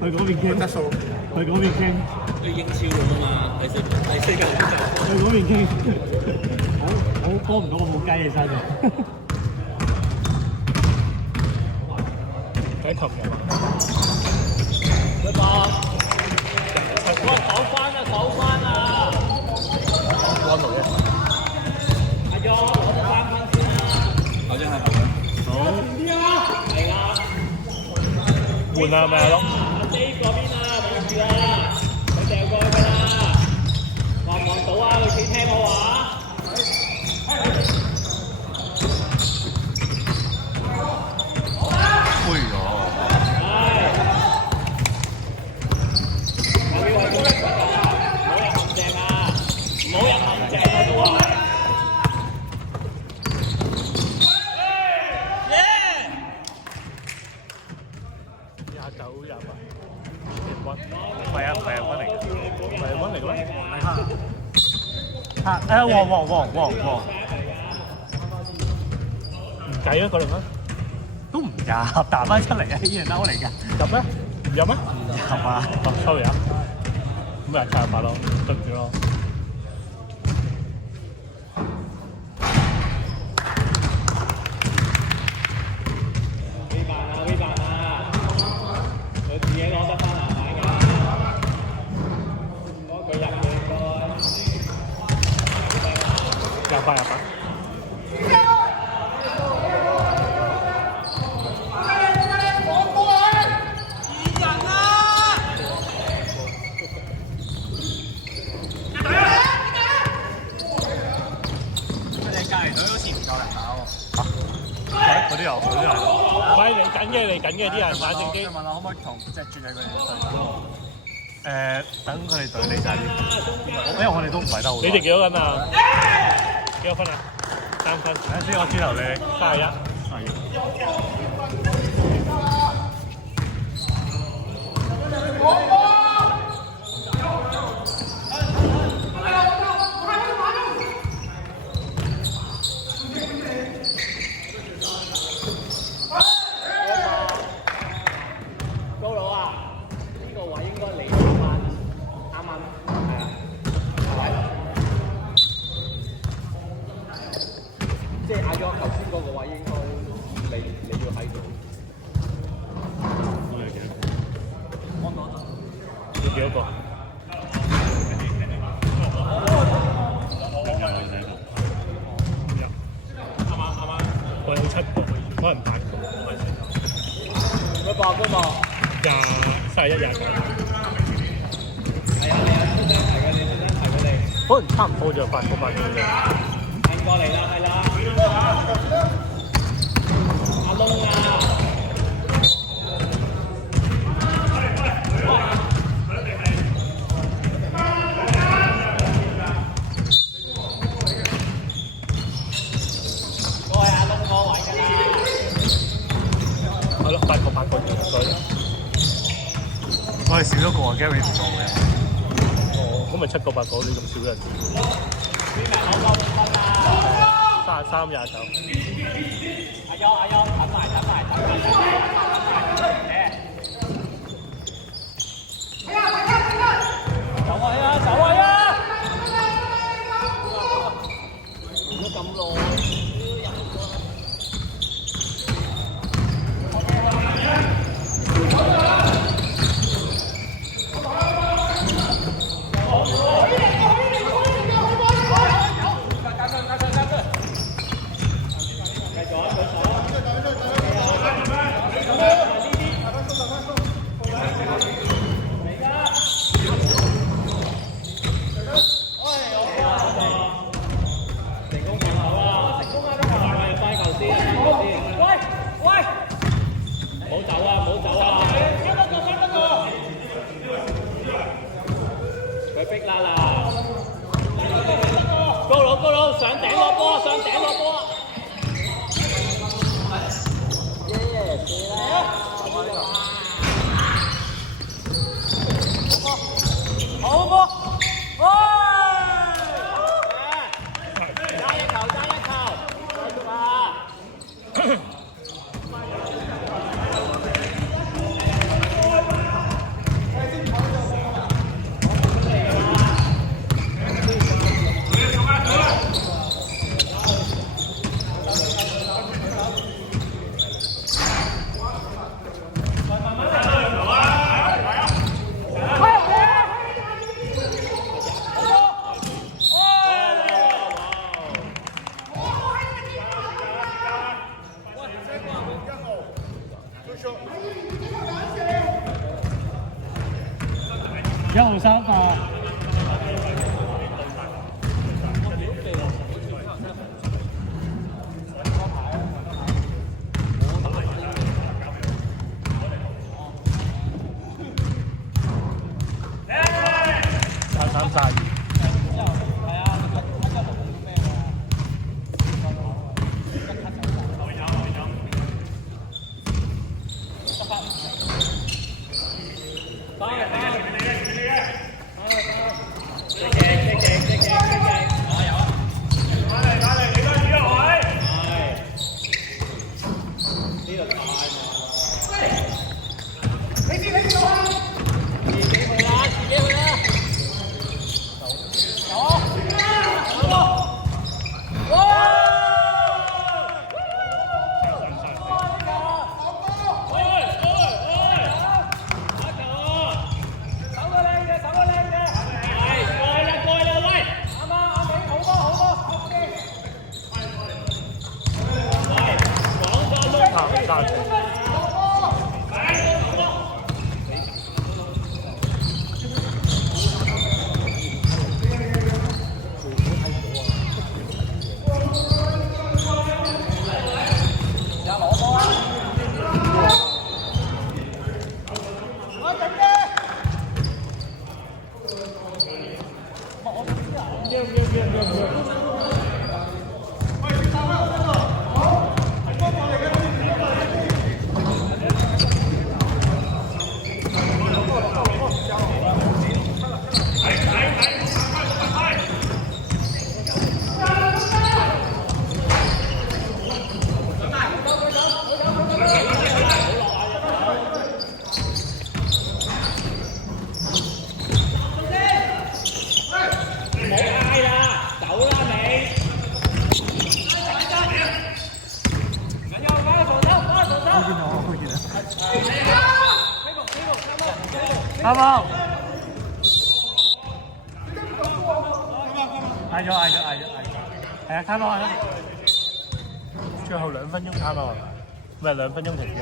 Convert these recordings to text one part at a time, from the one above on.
去嗰邊傾質素，去嗰邊傾。去英超㗎嘛，第四屆去嗰邊傾，我幫唔到我冇雞嘅身嘅。喺琴日啊！拜拜。喂，唞翻啊！唞翻啊！安樂嘅。阿約攞咗3分先啦。頭先係後嘅。好。係啊。換啦，咪係咯。阿 J 嗰邊啊，望住啦，佢掉過去㗎啦。望唔望到啊？佢幾聽我話？灰咗。冇入陷阱啊！都話。29-28，1唔係啊，唔係1嚟嘅，唔係1嚟嘅咩？黃，唔計啊，嗰輪啊，都唔入，彈翻出嚟啊！呢樣嬲嚟㗎。入咩？唔入咩？入啊！哦，sorry啊，咁咪28咯，對唔住咯。28。嗰啲有，喂，嚟緊嘅啲人，冷靜啲。問我可唔可以同即係轉喺佢哋隊？等佢哋隊嚟晒啲，因為我哋都唔係得好。你哋幾多分啊？幾多分啊？3分。睇下先，我轉頭你31。即係嗌咗頭先嗰個位應該你要喺度。要幾多個？我有7個，可能8個。8個嘛？31、29。係啊，你出聲提嘅，你出聲提嘅你。可能差唔多就8個啫。過嚟啦，係啦，阿窿啊！我係阿窿個位㗎啦。係咯，8個對。我哋少咗個啊 ，Gary 唔做嘅。哦，咁咪7個8個，你咁少人。33、29。阿優，等埋。走啊！做咗咁耐。高佬上頂落波！好波！揸一球，繼續啊！ 1號3發。3-3-2。啱冇？嗌咗，係啊，攤落去。最後2分鐘攤落去，唔係2分鐘停咗。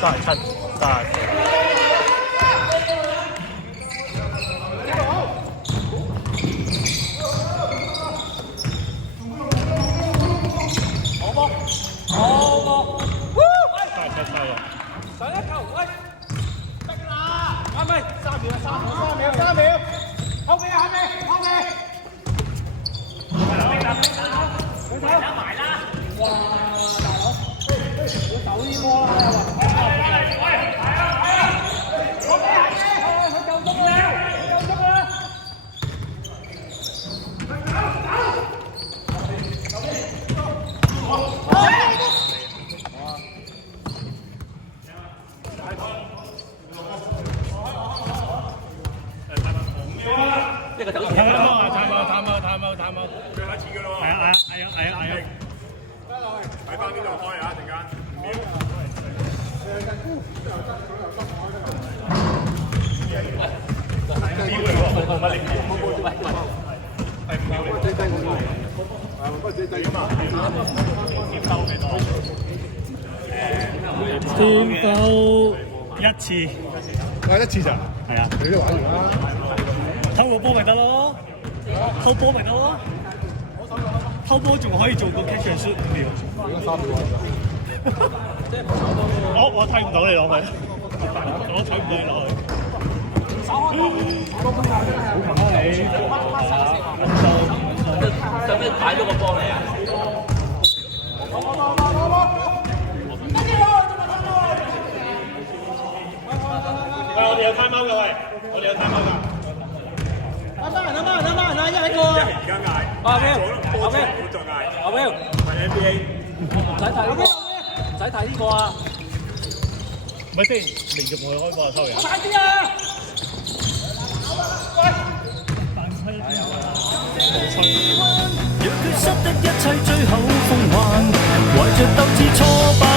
37、34。好波，好波，37啊！上一球，喂，得啦，啱未？3秒，後備，你睇得埋啦！哇，大佬，要走呢波啦！呢個走前探啊！最後一次㗎咯喎！係啊！喺翻呢度開啊！陣間5秒。5秒嚟喎，冇乜力。係5秒嚟。最低嗰個。係不過最低㗎嘛。接收幾多？接收1次。1次咋？係啊。你都玩完啦。偷個波咪得咯，偷波咪得咯，偷波仲可以做個 catch and shoot 5秒。而家3秒我睇唔到你落去，我睇唔到你落去。使唔使擺咗個波嚟啊？哋有 time out 㗎喂，我哋有 time out 㗎。一喺個。而家嗌。阿 Will，阿 Will，問 NBA。唔使睇呢個，唔使睇呢個啊！咪先，連續我開波收人。快啲啊！若缺失的一切最後奉還，懷着鬥志挫敗。